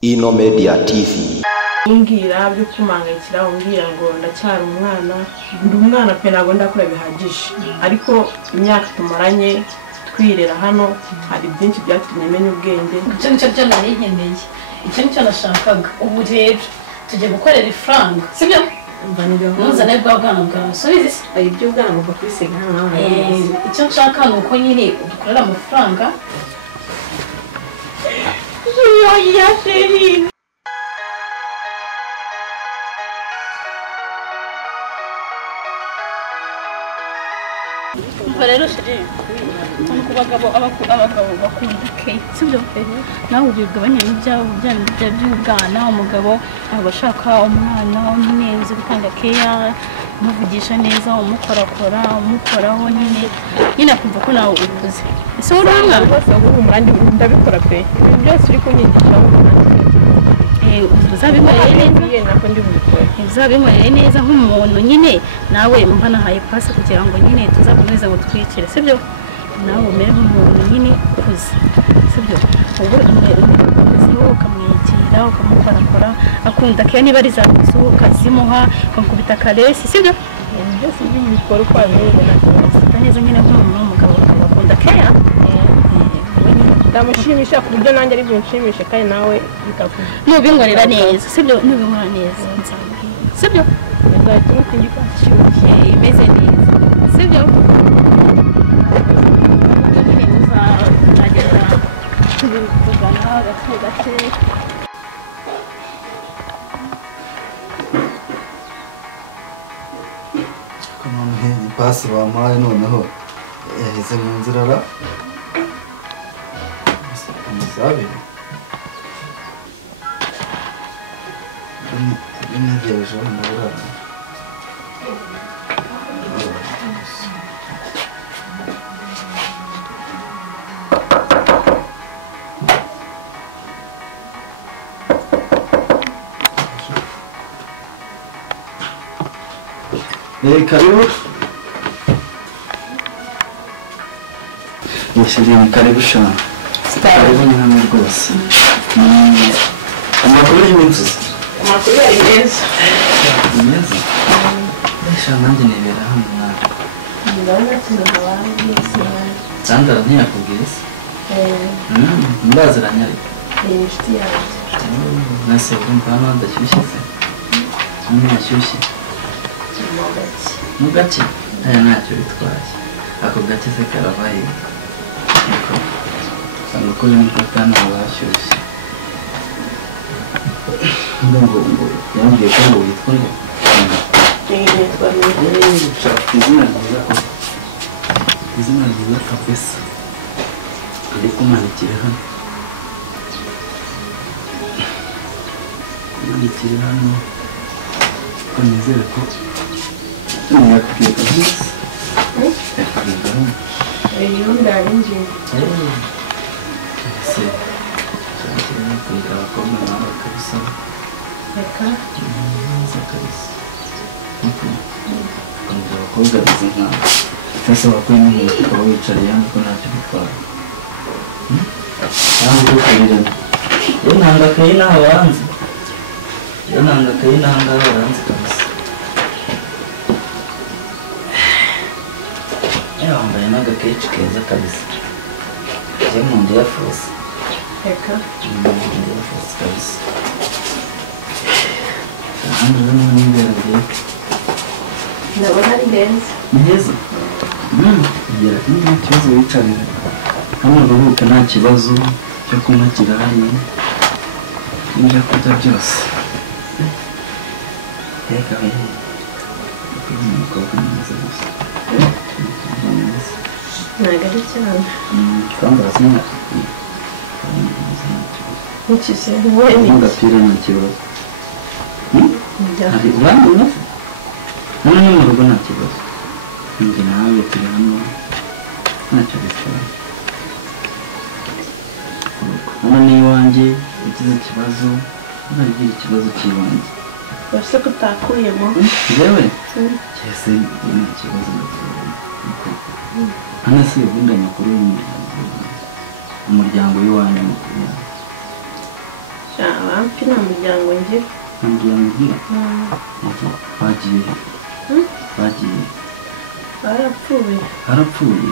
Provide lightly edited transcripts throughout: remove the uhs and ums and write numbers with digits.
Ino Media TV. Umbwira byo kumangayikira, umbwira ngo ndacyari umwana, ndi umwana pe ntabwo ndakora bihagije, ariko imyaka tumaranye twirera hano hari byinshi byatumye menya ubwenge. Icyo nicyo byo nari nkeneye, icyo nicyo nashakaga. Ubu rero tujye gukorera ifaranga, sibyo? Muzane bwa bwana bwawe, subizi se? Ayi byo bwana ngo kwisiga hano. Icyo nshaka ni uko nyine udukorera amafaranga. Ya chérie. Rero chérie, ku bagabo bakunda Kate, sibyo? Nawe ubigabanye by'ubwana, umugabo abashaka umwana nyine uzi gutanga care, umuvugisha neza, umukorakora, umukoraho nyine akumva ko nawe ukuze. Ese uranga rwose ubu murandi ndabikora pe. Ibintu byose uri kunyigisha uzabinkorere neza nk'umuntu nyine nawe mba nahaye pasi kugira ngo nyine tuzakomeze ngo twicire, sibyo? nawe umere nk'umuntu nyine ukuze, sibyo? ubwo umuziho ukamwegera ukamukorakora akunda ke niba ari za misu ukazimuha ukamukubita karesi, sibyo? byose bikora uko abibona neza nyine nk'umuntu w'umugabo akunda keya ndamushimisha ku buryo nanjye ari bunshimishe kandi nawe bikakuza nubinkorera neza, sibyo? nubinkorera neza nzabwira, sibyo? nzahita umutingika ashyushye imeze neza, sibyo? nyine uzagenda tuvugana gake gake. Pasi bampaye noneho yaheze mu nzira ra umusabe ntegereje ndabura karibu Nishiriye karibu shana. Karibu ni hano rwose. Amakuru y'impunzi. amakuru yari meza. Meza. Shana nanjye nibera hano mwana. ndabona tuzaha abandi bose Sandra ntiyakubwiye se? Ndaziranye ariko. ni inshuti yanjye. Nase urumva hano hadashyushye se? Hano hashyushye. Mu gake? Aya ntacyo bitwaye. Ako gake se karabaye. Nuko y'umutaka ntabwo hashyushye. Ngo yambwiye ko ngo witwa ngo ushaka izina ryiza kabisa. Ari kumanikira hano. Kumanikira hano ko nizere ko yakubwiye kabisa. Yakubwiye hano. iyo ndabinjiye Se cyane kugira abakobwa nabo kabisa. reka Neza kabisa. Kugira abakobwa bize nkawe. Ese wakwiye n'umuntu ukaba wicariye hano ko ntacyo bitwara. Ntabwo ukabirana. Iyo ntangakaye n'aho hanze. Iyo ntangakaye n'aho hanze kabisa. Yambaye n'agakeshi keza kabisa. Iyo mu nda yafuze. reka kabisa. Hano rero ni imbere bye. ndabona ari heza. Ni heza? Ugera nta kibazo wicarira. Hano uruhuka nta kibazo cyo kunywa kirahari. N'ibyo kurya byose. Reka wehe. Umukobwa mwiza gusa. ntabwo ari cyane. Kandi urasanga ntukize wowe ni agapira nta kibazo. Hari urandi umaze? Hano ni mu rugo nta kibazo. Njye nawe turi hano ntacyo bitwaye. Hano ni iwanjye ugize ikibazo ntagira ikibazo cy'ibanze. bose ko utakuyemo. Njyewe cyese nta kibazo hano si ubundi amakuru y'umuryango w'iwanyu abampi nta muryango ngira. nta muryango ugira bagiye bagiye barapfuye harapfuye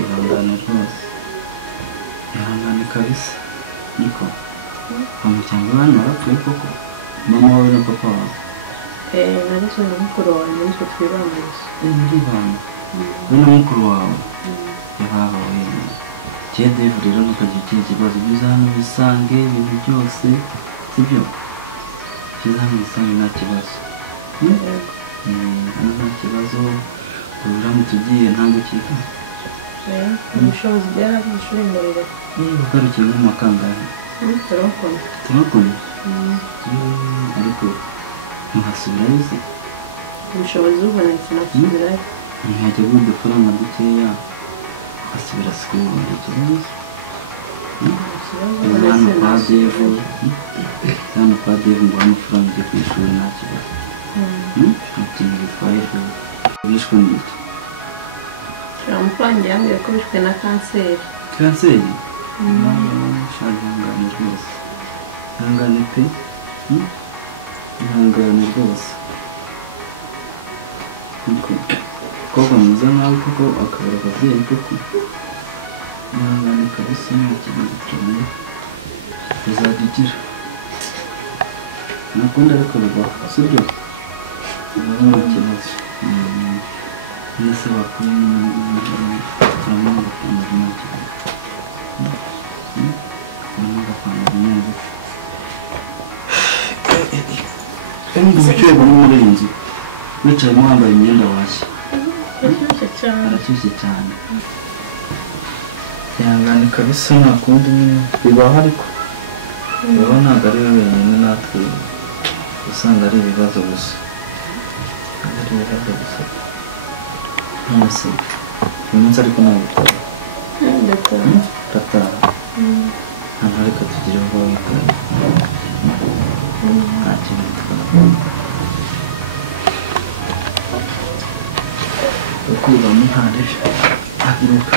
ihangane rwose ihangane kabisa niko umuryango w'abantu barapfuye koko mama wawe na papa wawe nanditse na mukuru wanjye nitwe twibangiriza muri bantu we na mukuru wawe yababa wenyine cyede rero ntukagira ikindi kibazo biza hano bisange ibintu byose sibyo biza hano bisange nta kibazo nta kibazo uramutse ugiye ntabwo ukiga ubushobozi bwari ishuri imbere ugarukiye mu makangahe turakora ariko ntuhasubirayo se ubushobozi bubonetse nasubirayo ntihajya guha udufaranga dukeya ugasubira sikuru nta kibazo hano kwa devu hano kwa devu ngo amafaranga ujye ku ishuri nta kibazo nta kintu bitwaye rwose bishwe n'iki umupangi yambwiye ko bishwe na kanseri kanseri shaje ihangane rwose ihangane pe ihangane rwose koko mwiza nawe koko akabura ababyeyi koko ihangane kabisa nta kintu gikomeye uzadugira nakundi ariko bibaho sibyo bibaho nta kibazo mwese bakuye turabona agapantaro nta kibazo turabona agapantaro neza kandi ubushyuhe buri muri iyi nzu wicayemo wambaye imyenda washya arashyushye cyane ihangane kabisa nta kundi nyine bibaho ariko bibaho ntabwo ari we wenyine natwe usanga ari ibibazo gusa ari ibibazo gusa none se uyu munsi ariko ntabwo ndataha hano ariko tugire ubwo wikaye nta kintu twakora ukwibamo ntarebe haguruka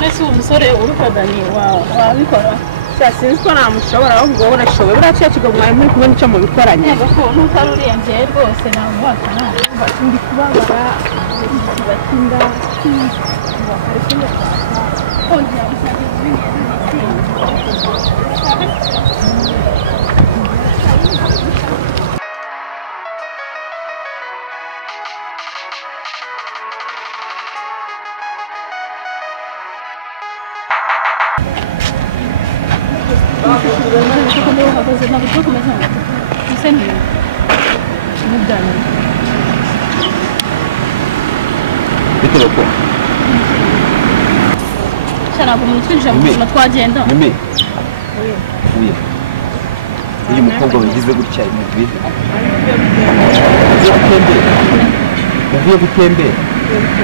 Nese uwo musore urukodanye wabikora sinzi ko namushobora ahubwo wowe urashoboye buriya cya kigo mwari muri kumwe n'icyo mubikoranye yego ko n'utari uriyongeye rwose ntabwo wakana ndi kubabara batinda ari kumwe kongera gusangira ibintu bitewe ko ntabwo umuntu twinjira mu buzima twagenda uyu mukobwa wagize gutya imuvize uvuye gutembera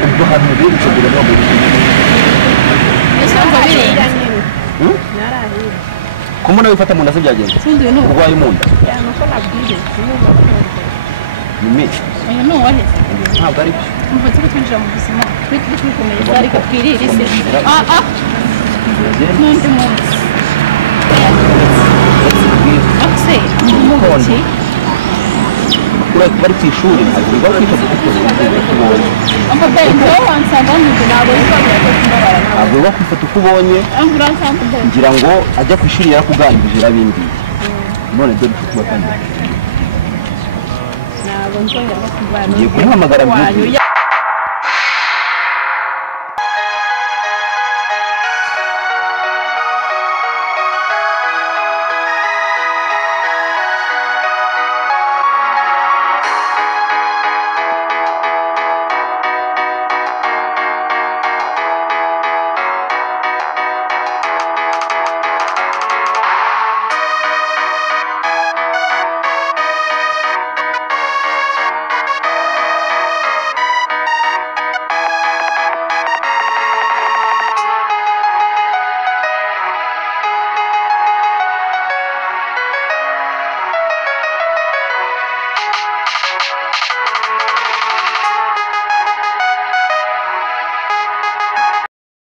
ubwo hantu rero utegura no muri ko mbona wifata mu nda se byagenze urwaye mu nda uyu ni uwaheze ntabwo ari byo umva turi twinjira mu buzima turi kwikomeza ariko twirire isi n'undi munsi akse umuti bari ku ishuri ntabwo bari kwifata kuko ubonye ambaye ndo wansanga mu ntabwo bizabira ko ndabara ntabwo bari kwifata uko ubonye ngira ngo ajya ku ishuri yarakuganirije arabimbiye none dore ufite uwatangiye ntabwo nzongera no kumbana ngiye kumuhamagara